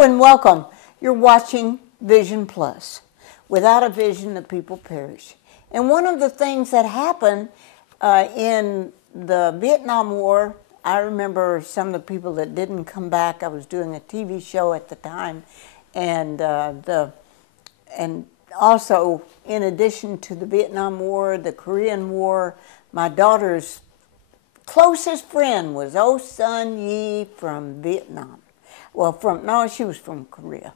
And welcome. You're watching Vision Plus. Without a vision, the people perish. And one of the things that happened in the Vietnam War, I remember some of the people that didn't come back. I was doing a TV show at the time, and also, in addition to the Vietnam War, the Korean War, my daughter's closest friend was Oh Sun Yi from Vietnam. Well, she was from Korea.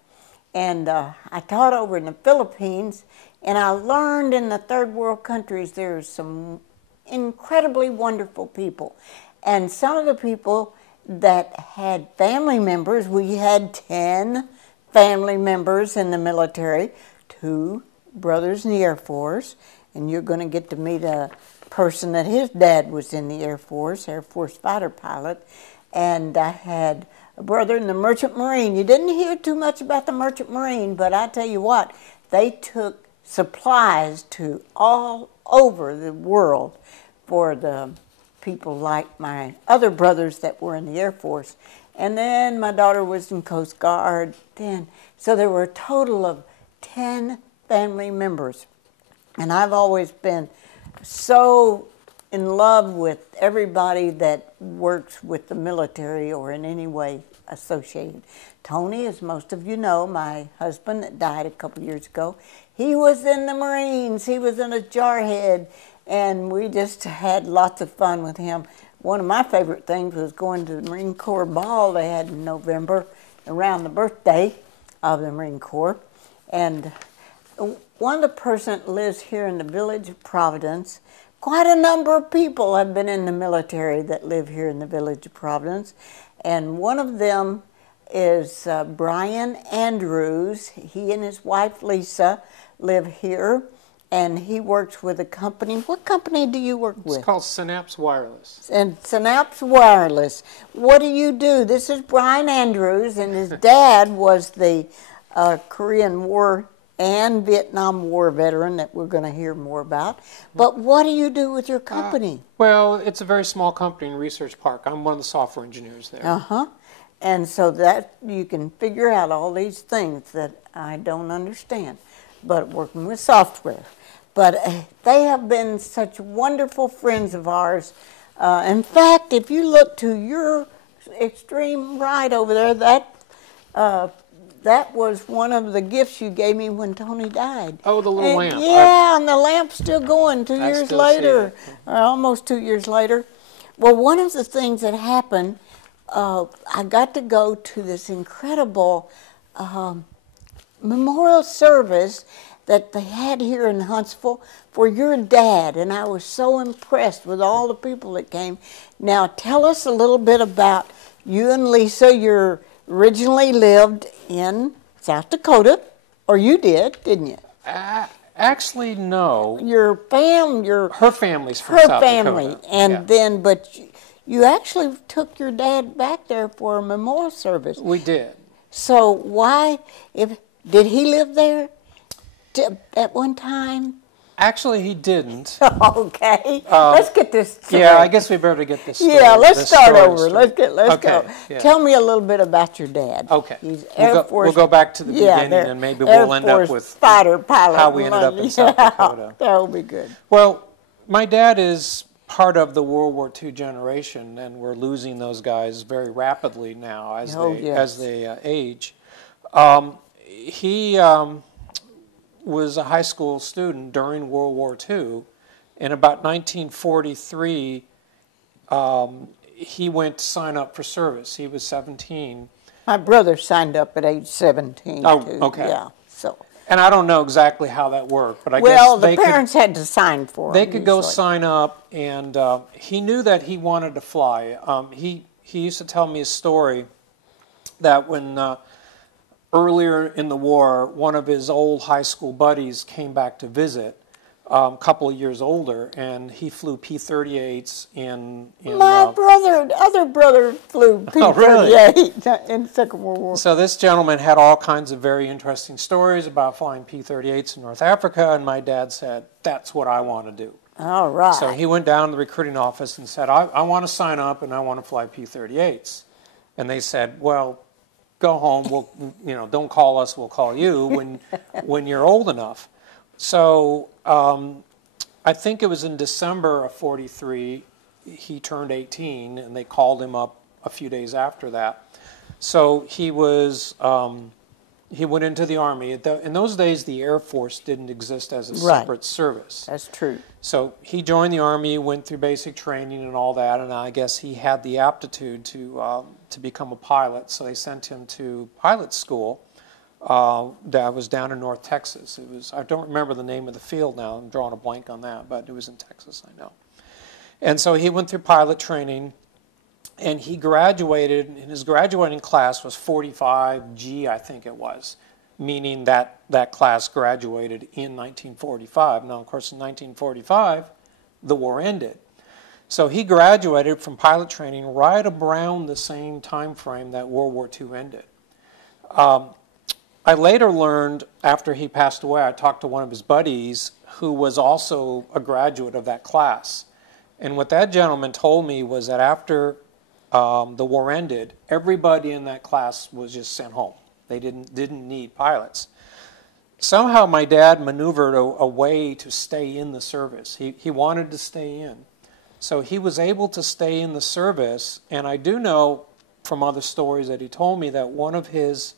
And I taught over in the Philippines, and I learned in the third world countries there's some incredibly wonderful people. And some of the people that had family members, we had 10 family members in the military, 2 brothers in the Air Force, and you're going to get to meet a person that his dad was in the Air Force fighter pilot, and I had a brother in the Merchant Marine. You didn't hear too much about the Merchant Marine, but I tell you what, they took supplies to all over the world for the people like my other brothers that were in the Air Force. And then my daughter was in Coast Guard then. So there were a total of 10 family members. And I've always been so in love with everybody that works with the military or in any way associated. Tony, as most of you know, my husband that died a couple years ago, he was in the Marines. He was in a jarhead, and we just had lots of fun with him. One of my favorite things was going to the Marine Corps ball they had in November around the birthday of the Marine Corps. And one of the person that lives here in the village of Providence, quite a number of people have been in the military that live here in the village of Providence. And one of them is Brian Andrews. He and his wife Lisa live here, and he works with a company. What company do you work with? It's called Synapse Wireless. And Synapse Wireless. What do you do? This is Brian Andrews, and his dad was the Korean War and Vietnam War veteran that we're going to hear more about. But what do you do with your company? Well, it's a very small company in Research Park. I'm one of the software engineers there. Uh-huh. And so that you can figure out all these things that I don't understand, but working with software. But they have been such wonderful friends of ours. In fact, if you look to your extreme right over there, that was one of the gifts you gave me when Tony died. Oh, the little lamp. Yeah, and the lamp's still going 2 years later, or almost 2 years later. Well, one of the things that happened, I got to go to this incredible memorial service that they had here in Huntsville for your dad, and I was so impressed with all the people that came. Now, tell us a little bit about you and Lisa. You originally lived in South Dakota, or you did, didn't you? Actually, no. Her family's from South Dakota. And then, but you actually took your dad back there for a memorial service. We did. So why, did he live there at one time? Actually, he didn't. Okay, let's get this straight. Yeah, I guess we better get this story. Yeah, let's start over. Let's go. Yeah. Tell me a little bit about your dad. Okay. He's Air Force. We'll go back to the beginning, and maybe we'll end up with fighter pilot. How we ended up in South Dakota. That will be good. Well, my dad is part of the World War II generation, and we're losing those guys very rapidly now as they age. He was a high school student during World War II. In about 1943, he went to sign up for service. He was 17. My brother signed up at age 17. Oh, too. okay. Yeah, so. And I don't know exactly how that worked, but I guess the parents had to sign for him. They could go sign up, and he knew that he wanted to fly. He used to tell me a story that when earlier in the war, one of his old high school buddies came back to visit, a couple of years older, and he flew P-38s in my other brother flew P-38 in the Second World War. So this gentleman had all kinds of very interesting stories about flying P-38s in North Africa, and my dad said, that's what I want to do. All right. So he went down to the recruiting office and said, I want to sign up and I want to fly P-38s. And they said, well, go home. We'll, don't call us. We'll call you when you're old enough. So I think it was in December of '43. He turned 18, and they called him up a few days after that. So he was. He went into the Army. In those days, the Air Force didn't exist as a separate service. That's true. So he joined the Army, went through basic training and all that, and I guess he had the aptitude to become a pilot. So they sent him to pilot school. That was down in North Texas. I don't remember the name of the field now. I'm drawing a blank on that, but it was in Texas, I know. And so he went through pilot training. And he graduated, and his graduating class was 45G, I think it was, meaning that class graduated in 1945. Now, of course, in 1945, the war ended. So he graduated from pilot training right around the same time frame that World War II ended. I later learned, after he passed away, I talked to one of his buddies who was also a graduate of that class. And what that gentleman told me was that after the war ended, everybody in that class was just sent home. They didn't need pilots. Somehow my dad maneuvered a way to stay in the service. He wanted to stay in. So he was able to stay in the service, and I do know from other stories that he told me that one of his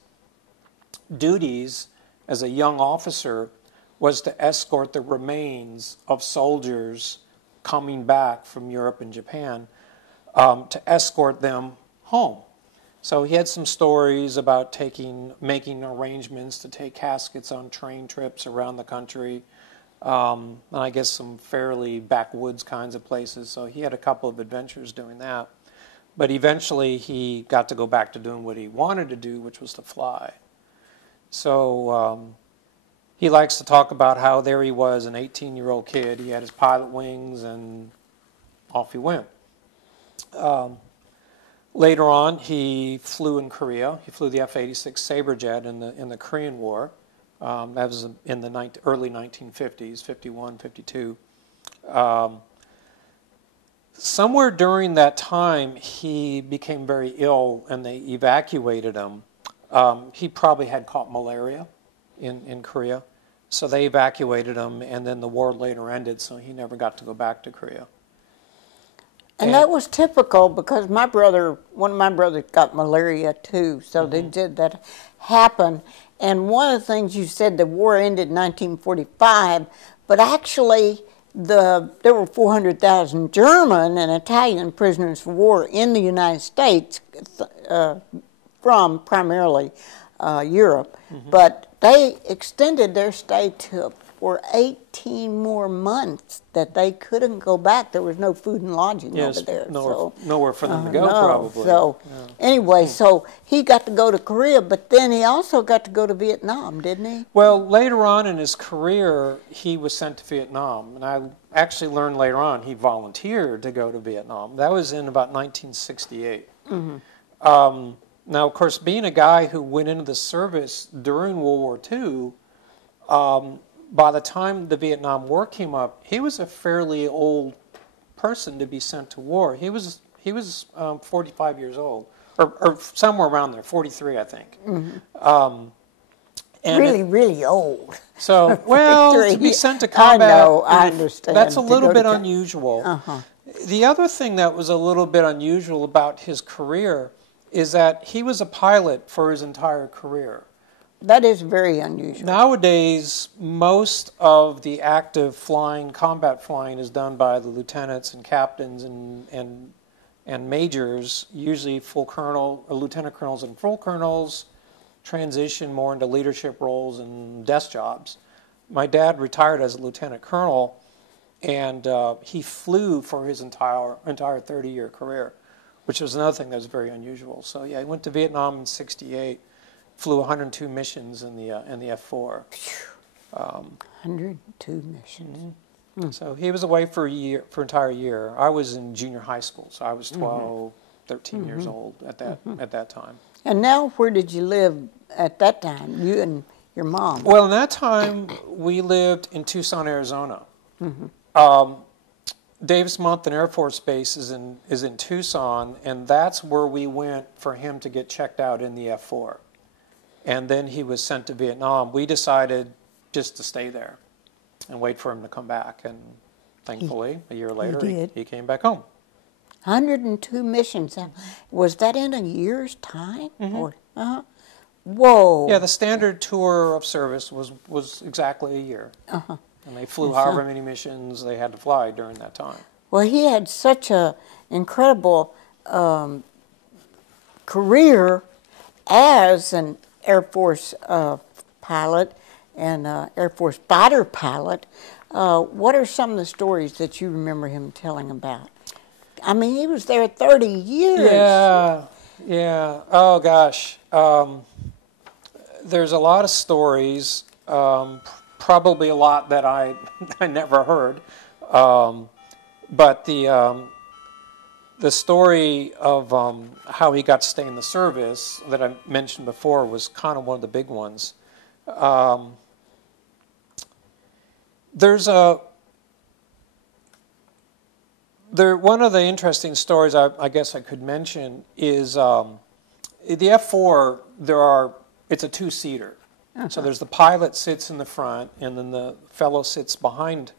duties as a young officer was to escort the remains of soldiers coming back from Europe and Japan, to escort them home. So he had some stories about making arrangements to take caskets on train trips around the country, and I guess some fairly backwoods kinds of places. So he had a couple of adventures doing that. But eventually he got to go back to doing what he wanted to do, which was to fly. So he likes to talk about how there he was, an 18-year-old kid. He had his pilot wings, and off he went. Later on, he flew in Korea. He flew the F-86 Saberjet in the Korean War. That was in the early 1950s, 51, 52. Somewhere during that time, he became very ill, and they evacuated him. He probably had caught malaria in Korea, so they evacuated him, and then the war later ended, so he never got to go back to Korea. And that was typical because one of my brothers got malaria too, so they did that happen. And one of the things you said, the war ended in 1945, but actually there were 400,000 German and Italian prisoners of war in the United States from primarily Europe, but they extended their stay for 18 more months that they couldn't go back. There was no food and lodging over there. Nowhere for them to go, probably. So anyway, so he got to go to Korea, but then he also got to go to Vietnam, didn't he? Well, later on in his career, he was sent to Vietnam. And I actually learned later on he volunteered to go to Vietnam. That was in about 1968. Now, of course, being a guy who went into the service during World War II, by the time the Vietnam War came up, he was a fairly old person to be sent to war. He was 45 years old, or somewhere around there, 43, I think. Really old. So, well, to be sent to combat, I know, I understand. that's a little bit unusual. The other thing that was a little bit unusual about his career is that he was a pilot for his entire career. That is very unusual. Nowadays, most of the active flying, combat flying, is done by the lieutenants and captains and majors, usually lieutenant colonels and full colonels, transition more into leadership roles and desk jobs. My dad retired as a lieutenant colonel, and he flew for his entire 30-year career, which was another thing that was very unusual. So yeah, he went to Vietnam in '68. Flew 102 missions in the F-4. 102 missions. So he was away for an entire year. I was in junior high school, so I was 12, 13 years old at that time. And now, where did you live at that time? You and your mom? Well, in that time, we lived in Tucson, Arizona. Davis-Monthan Air Force Base is in Tucson, and that's where we went for him to get checked out in the F-4. And then he was sent to Vietnam. We decided just to stay there and wait for him to come back. And thankfully, a year later, he came back home. 102 missions. Was that in a year's time? Mm-hmm. Or, Whoa. Yeah, the standard tour of service was exactly a year. Uh-huh. And they flew however many missions they had to fly during that time. Well, he had such an incredible career as an Air Force pilot and Air Force fighter pilot. What are some of the stories that you remember him telling about? I mean, he was there 30 years. Yeah. Oh, gosh. There's a lot of stories, probably a lot that I never heard. But the story of how he got to stay in the service that I mentioned before was kind of one of the big ones. One of the interesting stories I guess I could mention is the F-4. It's a two-seater. Uh-huh. So there's the pilot sits in the front, and then the fellow sits behind.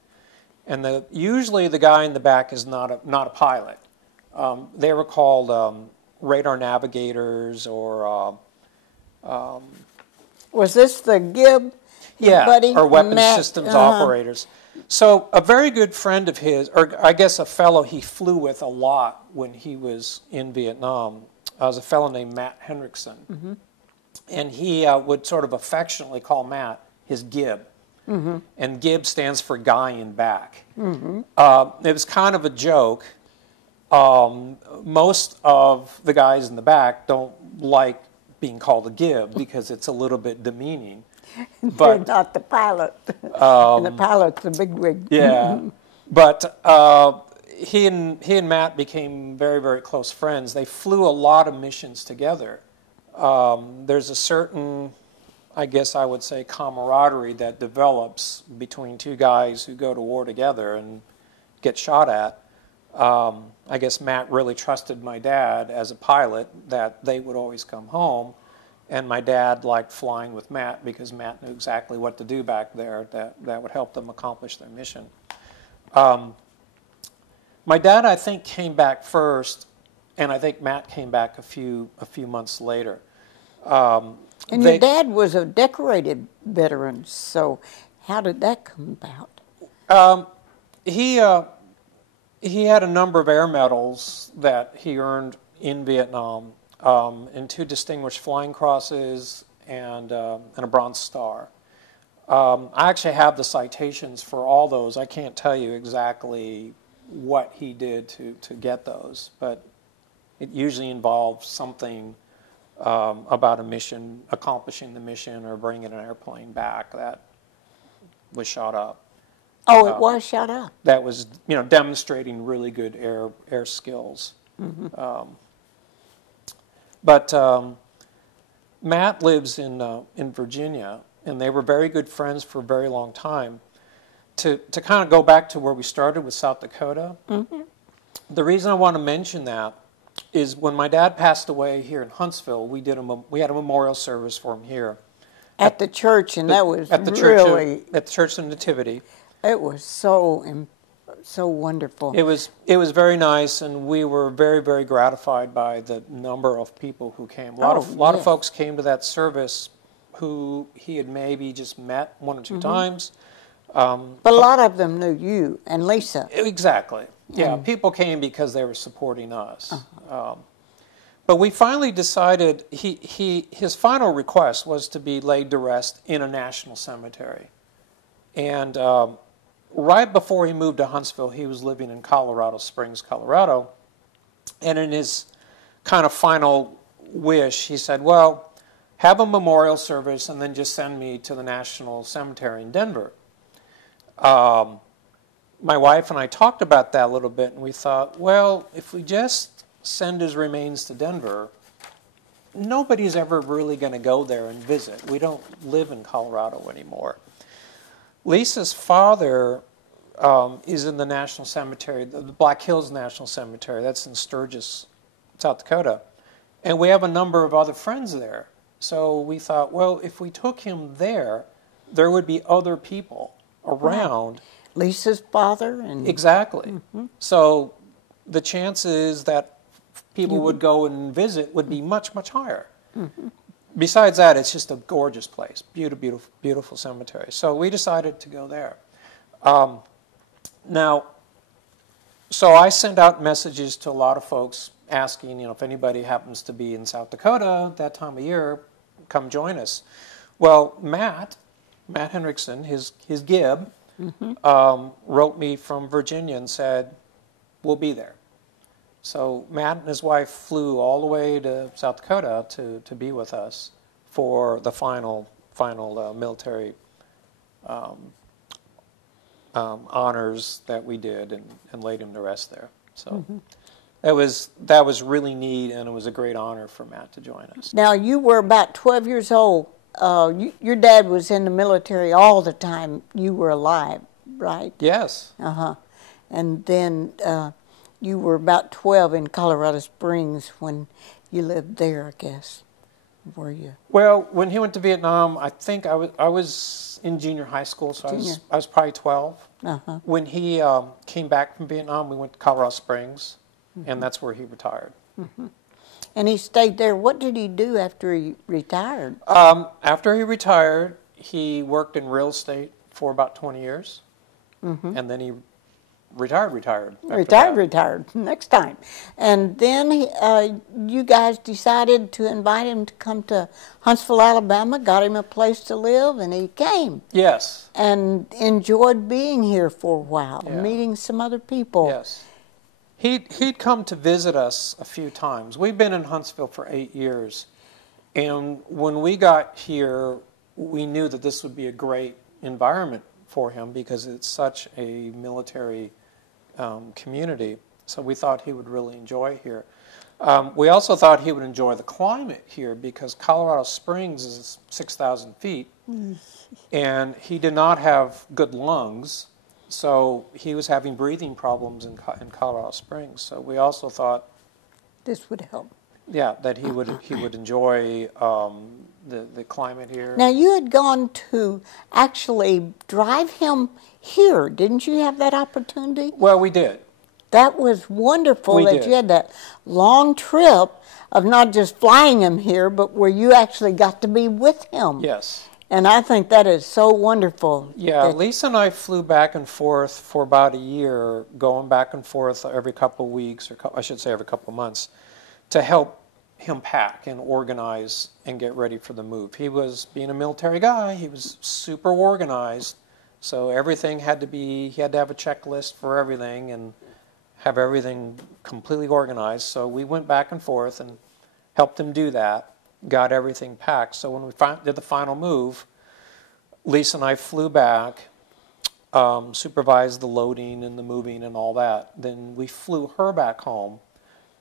And usually the guy in the back is not a pilot. They were called radar navigators or. Was this the Gib? Buddy? Or weapons systems operators. So a very good friend of his, or I guess a fellow he flew with a lot when he was in Vietnam, was a fellow named Matt Hendrickson. Mm-hmm. And he would sort of affectionately call Matt his Gib. Mm-hmm. And Gib stands for guy in back. Mm-hmm. It was kind of a joke. Most of the guys in the back don't like being called a Gib because it's a little bit demeaning. But they're not the pilot. And the pilot's the big wig. Yeah. But he and Matt became very, very close friends. They flew a lot of missions together. There's a certain, I guess I would say, camaraderie that develops between two guys who go to war together and get shot at. I guess Matt really trusted my dad as a pilot that they would always come home. And my dad liked flying with Matt because Matt knew exactly what to do back there that would help them accomplish their mission. My dad, I think, came back first, and I think Matt came back a few months later. And your dad was a decorated veteran, so how did that come about? He had a number of air medals that he earned in Vietnam, and 2 Distinguished Flying Crosses and a Bronze Star. I actually have the citations for all those. I can't tell you exactly what he did to get those, but it usually involves something about a mission, accomplishing the mission or bringing an airplane back that was shot up. Oh, it was shot up. That was, demonstrating really good air skills. Mm-hmm. But Matt lives in Virginia, and they were very good friends for a very long time. To kind of go back to where we started with South Dakota, mm-hmm. The reason I want to mention that is when my dad passed away here in Huntsville, we had a memorial service for him here at the church, and that was at the really at the Church of Nativity. It was so wonderful. It was very nice, and we were very, very gratified by the number of people who came. A lot of folks came to that service who he had maybe just met 1 or 2 mm-hmm. times. But a lot of them knew you and Lisa. Exactly. Yeah, people came because they were supporting us. Uh-huh. But we finally decided his final request was to be laid to rest in a national cemetery. And right before he moved to Huntsville, he was living in Colorado Springs, Colorado. And in his kind of final wish, he said, well, have a memorial service and then just send me to the National Cemetery in Denver. My wife and I talked about that a little bit, and we thought, well, if we just send his remains to Denver, nobody's ever really going to go there and visit. We don't live in Colorado anymore. Lisa's father is in the National Cemetery, the Black Hills National Cemetery. That's in Sturgis, South Dakota. And we have a number of other friends there. So we thought, well, if we took him there, there would be other people around. Right. Lisa's father. And exactly. Mm-hmm. So the chances that people would go and visit would be much, much higher. Mm-hmm. Besides that, it's just a gorgeous place. Beautiful, beautiful, beautiful cemetery. So we decided to go there. Now, so I sent out messages to a lot of folks asking, if anybody happens to be in South Dakota that time of year, come join us. Well, Matt Hendrickson, his Gib, mm-hmm. Wrote me from Virginia and said, we'll be there. So Matt and his wife flew all the way to South Dakota to be with us for the final military honors that we did and laid him to rest there. So mm-hmm. that was really neat, and it was a great honor for Matt to join us. Now, you were about 12 years old. Your dad was in the military all the time you were alive, right? Yes. Uh-huh. And then you were about 12 in Colorado Springs when you lived there, I guess. Were you? Well, when he went to Vietnam, I think I was in junior high school, so I was probably 12. Uh-huh. When he came back from Vietnam, we went to Colorado Springs, mm-hmm. and that's where he retired. Mm-hmm. And he stayed there. What did he do after he retired? After he retired, he worked in real estate for about 20 years, mm-hmm. and then he retired. Retired next time. And then you guys decided to invite him to come to Huntsville, Alabama, got him a place to live, and he came. Yes. And enjoyed being here for a while, meeting some other people. Yes. He'd come to visit us a few times. We've been in Huntsville for 8 years, and when we got here, we knew that this would be a great environment for him because it's such a military community. So we thought he would really enjoy here. We also thought he would enjoy the climate here because Colorado Springs is 6,000 feet, and he did not have good lungs. So he was having breathing problems in Colorado Springs. So we also thought this would help. Yeah, that he would enjoy the climate here. Now you had gone to actually drive him here, didn't you have that opportunity? Well, we did. That was wonderful you had that long trip of not just flying him here, but where you actually got to be with him. Yes. And I think that is so wonderful. Yeah, Lisa and I flew back and forth for about a year, going back and forth every couple of weeks, or I should say every couple of months, to help him pack and organize and get ready for the move. He was, being a military guy, he was super organized, so everything had to be, he had to have a checklist for everything and have everything completely organized. So we went back and forth and helped him do that. Got everything packed. So when we did the final move, Lisa and I flew back, supervised the loading and the moving and all that. Then we flew her back home.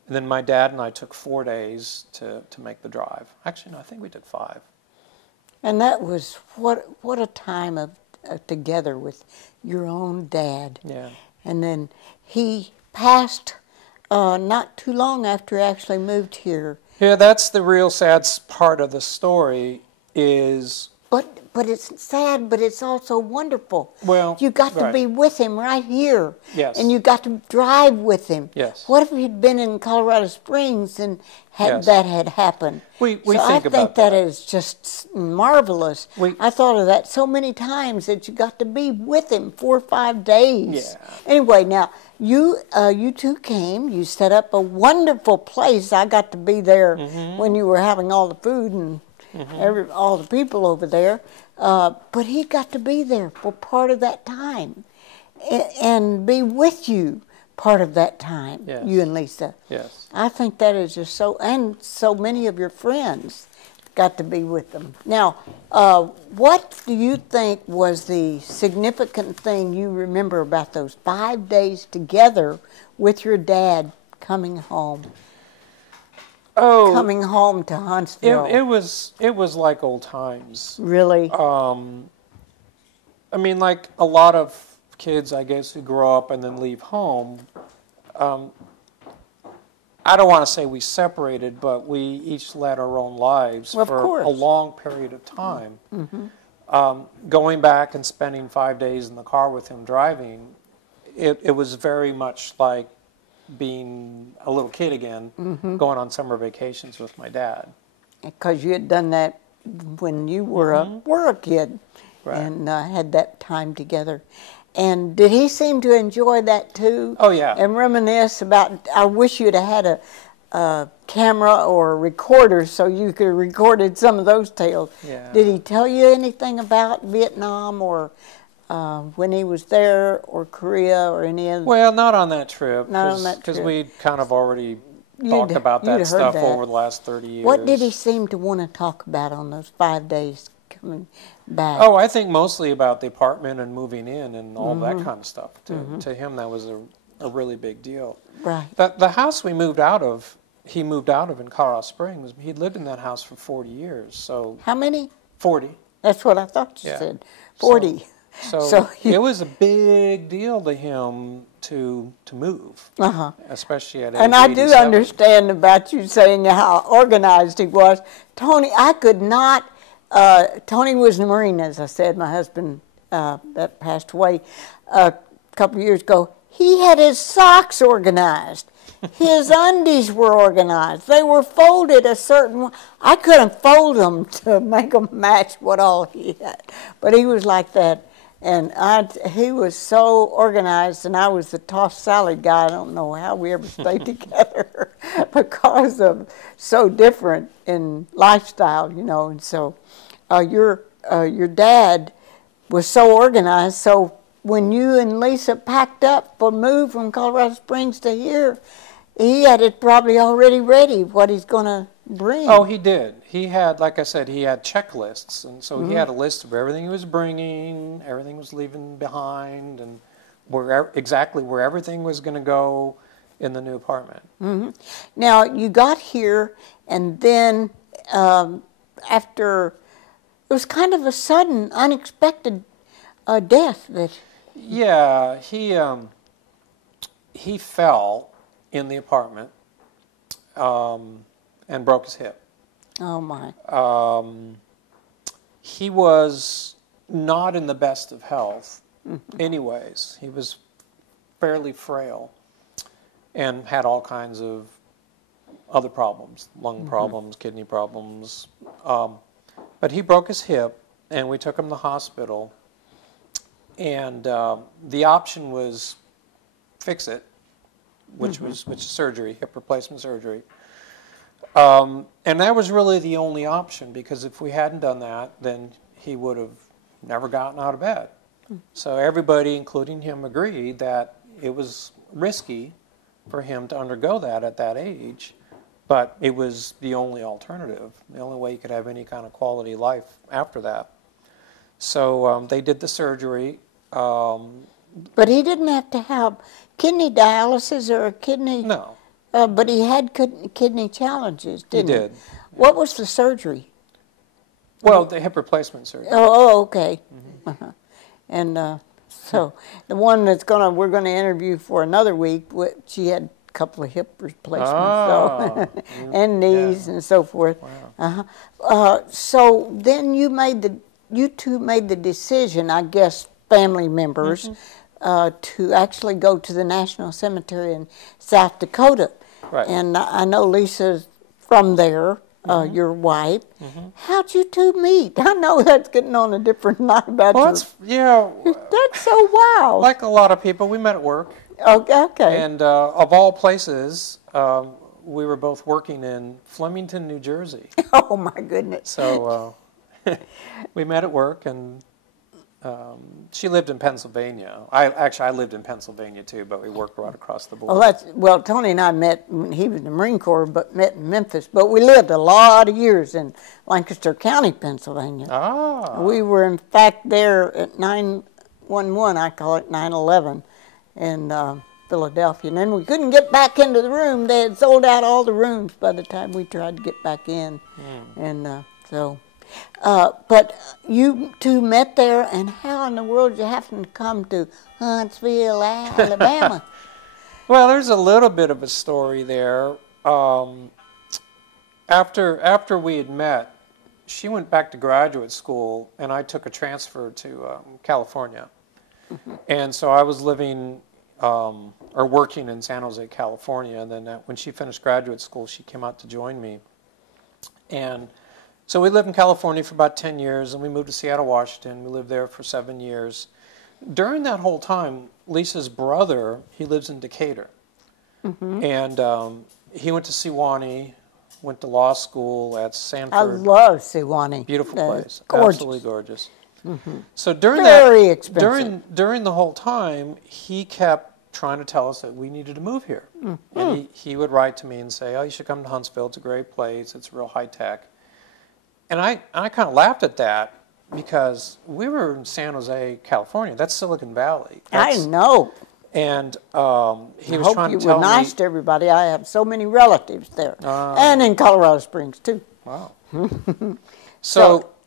And then my dad and I took 4 days to make the drive. Actually, no, I think we did 5. And that was, what a time of together with your own dad. Yeah. And then he passed not too long after he actually moved here. Yeah, that's the real sad part of the story is... But it's sad, but it's also wonderful. Well, you got to be with him right here. Yes. And you got to drive with him. Yes. What if he'd been in Colorado Springs and that had happened? We think I about think that is just marvelous. I thought of that so many times that you got to be with him 4 or 5 days. Yeah. Anyway, now you two came. You set up a wonderful place. I got to be there when you were having all the food and all the people over there. But he got to be there for part of that time and be with you part of that time, you and Lisa. Yes. I think that is just and so many of your friends got to be with them. Now, what do you think was the significant thing you remember about those 5 days together with your dad coming home? Coming home to Huntsville. It was like old times. Really? I mean, like a lot of kids, I guess, who grow up and then leave home, I don't want to say we separated, but we each led our own lives for a long period of time. Going back and spending 5 days in the car with him driving, it was very much like being a little kid again, going on summer vacations with my dad. Because you had done that when you were a kid, and had that time together. And did he seem to enjoy that too? Oh, yeah. And reminisce about, I wish you'd have had a camera or a recorder so you could have recorded some of those tales. Yeah. Did he tell you anything about Vietnam or when he was there, or Korea, or any other? Well, not on that trip. Not on that trip. Because we'd kind of already talked about that stuff over the last 30 years. What did he seem to want to talk about on those 5 days coming back? Oh, I think mostly about the apartment and moving in and all that kind of stuff. To him, that was a really big deal. Right. The house he moved out of in Colorado Springs, he'd lived in that house for 40 years. So how many? 40. That's what I thought you said. 40. So it was a big deal to him to move, especially at age 87. And I do understand about you saying how organized he was. Tony, I could not. Tony was a Marine, as I said. My husband that passed away a couple of years ago. He had his socks organized. His undies were organized. They were folded a certain way. I couldn't fold them to make them match what all he had. But he was like that. And he was so organized, and I was the tossed salad guy. I don't know how we ever stayed together because of so different in lifestyle, you know. And so your dad was so organized. So when you and Lisa packed up for move from Colorado Springs to here, he had it probably already ready, what he's going to bring. Oh, he did. He had, like I said, he had checklists. And so he had a list of everything he was bringing, everything he was leaving behind, and exactly where everything was going to go in the new apartment. Now, you got here, and then after, it was kind of a sudden, unexpected death. Yeah, he fell in the apartment and broke his hip. Oh, my. He was not in the best of health anyways. He was fairly frail and had all kinds of other problems, lung problems, kidney problems. But he broke his hip, and we took him to the hospital. And the option was fix it, which is surgery, hip replacement surgery. And that was really the only option, because if we hadn't done that, then he would have never gotten out of bed. So everybody, including him, agreed that it was risky for him to undergo that at that age, but it was the only alternative, the only way he could have any kind of quality life after that. So they did the surgery. But he didn't have to have kidney dialysis or a kidney... No. But he had kidney challenges, didn't he? He did. What was the surgery? Well, the hip replacement surgery. Oh, okay. And so the one we're going to interview for another week, she had a couple of hip replacements, and knees and so forth. Wow. So then you two made the decision, I guess, family members, to actually go to the National Cemetery in South Dakota. Right. And I know Lisa's from there, your wife. How'd you two meet? I know that's getting on a different night about that's so wild. Like a lot of people, we met at work. Okay. And of all places, we were both working in Flemington, New Jersey. Oh, my goodness. So we met at work, and she lived in Pennsylvania. I lived in Pennsylvania too, but we worked right across the border. Well, Tony and I met when he was in the Marine Corps, but met in Memphis. But we lived a lot of years in Lancaster County, Pennsylvania. We were, in fact, there at 911, I call it 9/11, in Philadelphia. And then we couldn't get back into the room. They had sold out all the rooms by the time we tried to get back in. And so... But you two met there, and how in the world did you happen to come to Huntsville, Alabama? Well, there's a little bit of a story there. After we had met, she went back to graduate school, and I took a transfer to California. Mm-hmm. And so I was living or working in San Jose, California. And then when she finished graduate school, she came out to join me. And so we lived in California for about 10 years, and we moved to Seattle, Washington. We lived there for 7 years. During that whole time, Lisa's brother, he lives in Decatur. Mm-hmm. And he went to Sewanee, went to law school at Sanford. I love Sewanee. Beautiful place. Gorgeous. Absolutely gorgeous. Mm-hmm. So during Very expensive. during the whole time, he kept trying to tell us that we needed to move here. Mm-hmm. And he would write to me and say, "Oh, you should come to Huntsville. It's a great place. It's real high tech." And I kind of laughed at that because we were in San Jose, California. That's Silicon Valley. I know. And he was trying to tell me. I hope you were nice to everybody. I have so many relatives there, and in Colorado Springs too. Wow.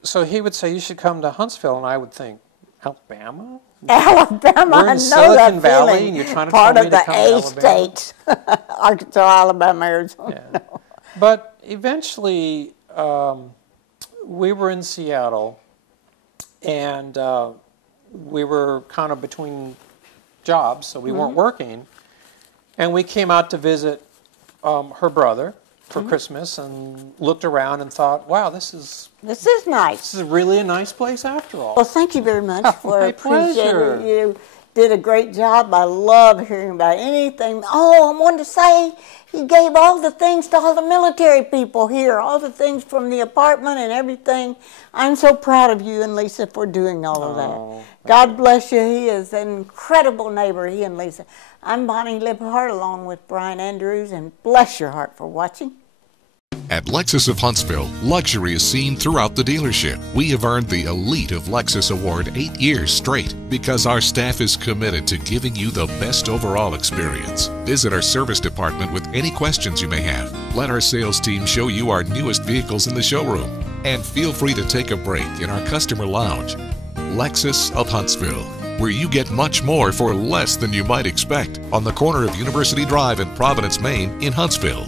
So he would say, "You should come to Huntsville," and I would think, Alabama? Alabama, we're in I know Silicon that Valley, feeling. and you're trying to part tell me of the to come to A Alabama? states, Arkansas, Alabama, Arizona. Yeah. But eventually, we were in Seattle, and we were kind of between jobs, so we weren't working. And we came out to visit her brother for Christmas, and looked around and thought, "Wow, this is nice. This is really a nice place after all." Well, thank you very much for appreciating pleasure. You. Did a great job. I love hearing about anything. Oh, I wanted to say he gave all the things to all the military people here, all the things from the apartment and everything. I'm so proud of you and Lisa for doing all of that. God bless you. He is an incredible neighbor, he and Lisa. I'm Bonnie Libhart along with Brian Andrews, and bless your heart for watching. At Lexus of Huntsville, luxury is seen throughout the dealership. We have earned the Elite of Lexus Award 8 years straight because our staff is committed to giving you the best overall experience. Visit our service department with any questions you may have. Let our sales team show you our newest vehicles in the showroom. And feel free to take a break in our customer lounge. Lexus of Huntsville, where you get much more for less than you might expect, on the corner of University Drive and Providence, Maine in Huntsville.